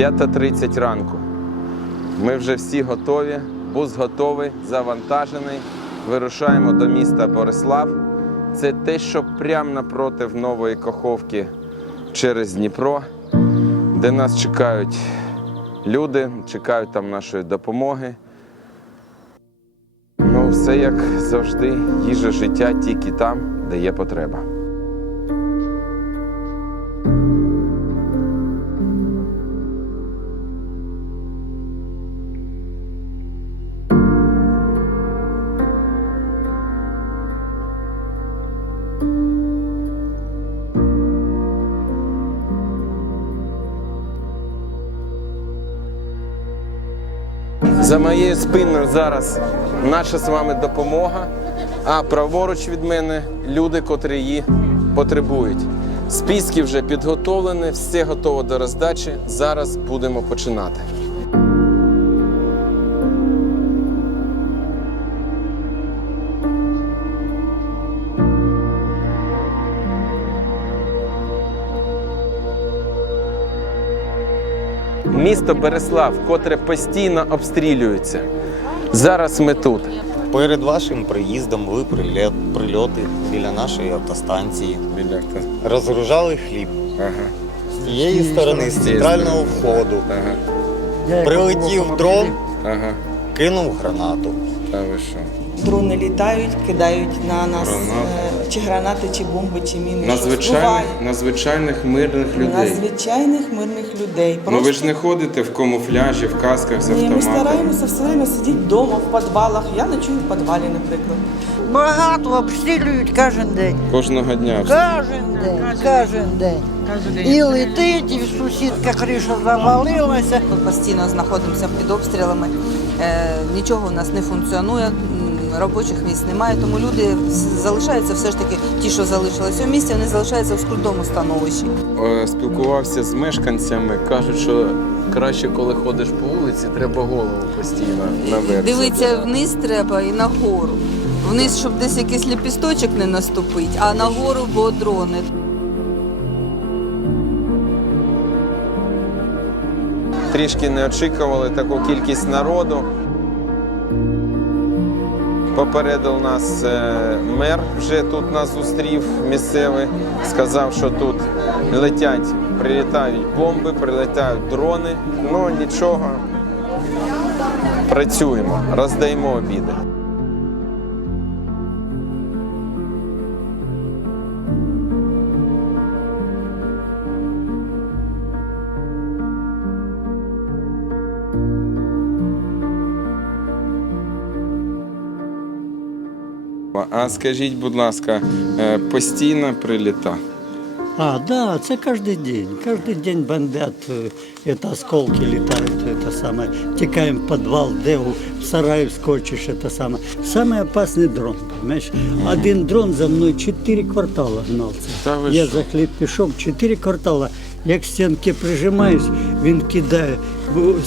5.30 ранку. Ми вже всі готові, бус готовий, завантажений. Вирушаємо до міста Борислав. Це те, що прямо напроти нової Каховки через Дніпро, де нас чекають люди, чекають там нашої допомоги. Ну, все як завжди, їжа життя тільки там, де є потреба. За моєю спиною зараз наша з вами допомога, а праворуч від мене люди, котрі її потребують. Списки вже підготовлені, все готово до роздачі. Зараз будемо починати. Місто Береслав, котре постійно обстрілюється. Зараз ми тут. Перед вашим приїздом ви прилет, прильоти біля нашої автостанції. Розгружали хліб Ага, з тієї сторони, з центрального входу. ага, Прилетів дрон, ага. кинув гранату. Та ви що? Дрони літають, кидають на нас Гранати. е, чи гранати, чи бомби, чи міни. На звичайних, на звичайних мирних людей. на звичайних мирних людей. Ну ви ж не ходите в камуфляжі, в касках з Ні, ми стараємося все время сидіти вдома, в підвалах. Я ночую в підвалі, наприклад. Багато обстрілюють кожен день. Кожного дня. Кожен день, кожен день. І летить, і в сусідка криша завалилася. Ми постійно знаходимося під обстрілами. Е, Нічого у нас не функціонує, робочих місць немає, тому люди залишаються все ж таки, ті, що залишилися у місті, вони залишаються в скрутному становищі. Е, Спілкувався з мешканцями, кажуть, що краще, коли ходиш по вулиці, треба голову постійно наверх. Дивитися вниз треба і нагору. Вниз, щоб десь якийсь ліпісточок не наступить, а нагору, бо дрони. Трішки не очікували таку кількість народу. Попередив нас е, мер, вже тут нас зустрів місцевий. Сказав, що тут летять, прилітають бомби, прилітають дрони. Ну нічого. Працюємо, роздаємо обіди. А скажіть, будь ласка, е, постійно приліта? А, да, це кожен день. Кожен день бомбят, е, это осколки летают, это самое. Текаем в подвал, де у в сарай вскочишь, это самое. Самый опасный дрон, понимаешь? Один дрон за мною чотири квартала гнався. Та ви Я що? за хліб пішов, чотири квартала. Як стінки прижимаюсь, він кидає в-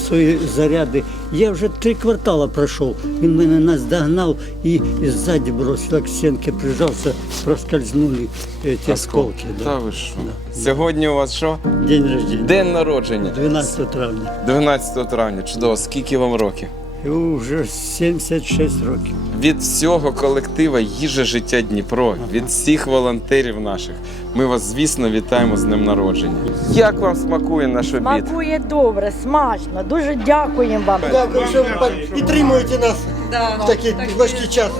свої заряди. Я вже три квартала пройшов. Він мене наздогнав і, і ззаді бросив, як стінки прижався, проскользнули ці осколки. Та ви що? Сьогодні у вас що? День рождения. День народження. 12 травня. 12 травня. Чудово. Скільки вам років? Вже 76 років. Від всього колектива Їжа життя Дніпро, від всіх волонтерів наших. Ми вас, звісно, вітаємо з днем народження. Як вам смакує наш обід? Смакує добре, смачно. Дуже дякуємо вам. Дякую, що ви підтримуєте нас в такий важкий час.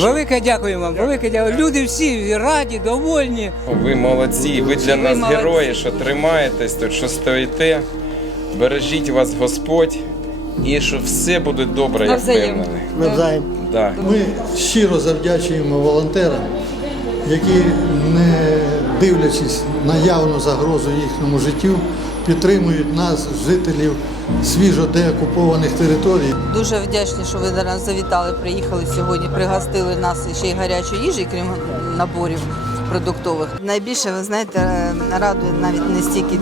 Велике дякую вам, велике дякую. Люди всі раді, довольні. Ви молодці, ви для нас молодці. герої, що тримаєтесь тут, що стоїте. Бережіть вас Господь і що все буде добре, я Навзаєм. впевнений. Навзаєм. Да. Ми щиро завдячуємо волонтерам, які, не дивлячись на явну загрозу їхньому життю, підтримують нас, жителів свіжо деокупованих територій. Дуже вдячні, що ви до нас завітали, приїхали сьогодні, пригостили нас ще й гарячої їжі, крім наборів продуктових. Найбільше, ви знаєте, радує навіть не стільки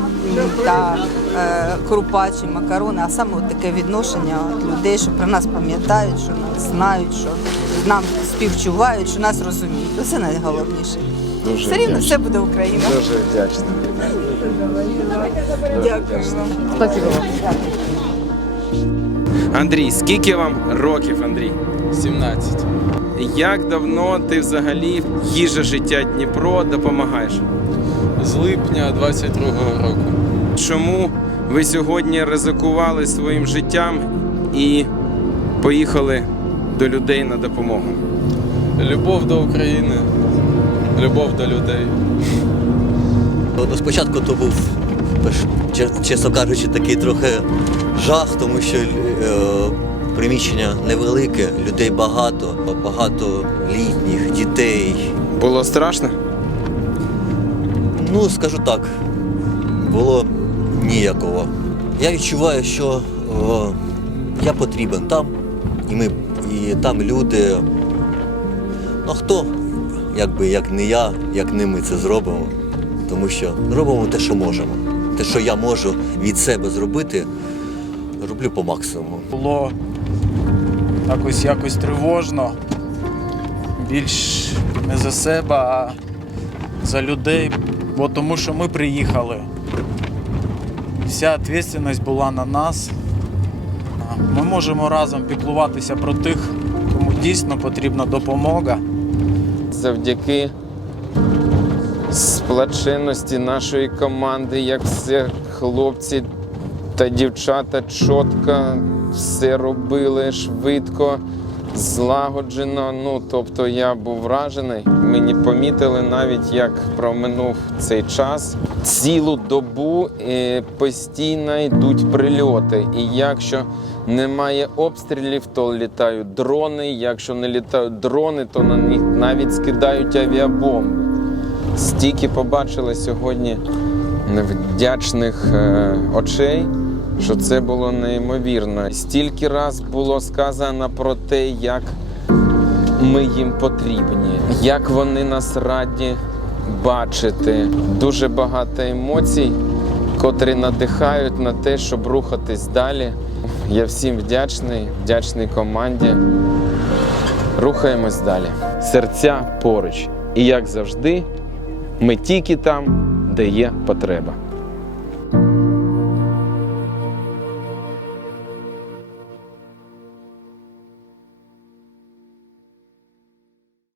та е, крупа чи макарони, а саме от таке відношення от людей, що про нас пам'ятають, що нас знають, що нам співчувають, що нас розуміють. Це найголовніше. Дуже Все рівно все буде Україна. Дуже вдячний. Андрій, скільки вам років, Андрій? 17. Як давно ти взагалі їжа життя Дніпро допомагаєш? З липня 22-го року. Чому ви сьогодні ризикували своїм життям і поїхали до людей на допомогу? Любов до України, любов до людей. Ну, спочатку то був, чесно кажучи, такий трохи жах, тому що е, приміщення невелике, людей багато, багато літніх, дітей. Було страшно? Ну, скажу так, було ніякого. Я відчуваю, що о, я потрібен там, і ми, і там люди. Ну хто, якби як не я, як не ми це зробимо. Тому що робимо те, що можемо. Те, що я можу від себе зробити, роблю по максимуму. було якось якось тривожно. Більш не за себе, а за людей. Бо тому що ми приїхали. Вся відповідальність була на нас. Ми можемо разом піклуватися про тих, кому дійсно потрібна допомога. завдяки сплаченості нашої команди, як все хлопці та дівчата чітко все робили швидко, злагоджено. Ну, тобто я був вражений. Мені помітили навіть, як проминув цей час. Цілу добу е, постійно йдуть прильоти. І якщо немає обстрілів, то літають дрони. Якщо не літають дрони, то на них навіть скидають авіабомби. Стільки побачили сьогодні вдячних е, очей, що це було неймовірно. Стільки раз було сказано про те, як ми їм потрібні, як вони нас раді бачити. Дуже багато емоцій, котрі надихають на те, щоб рухатись далі. Я всім вдячний, вдячний команді. Рухаємось далі. Серця поруч. І як завжди, ми тільки там, де є потреба.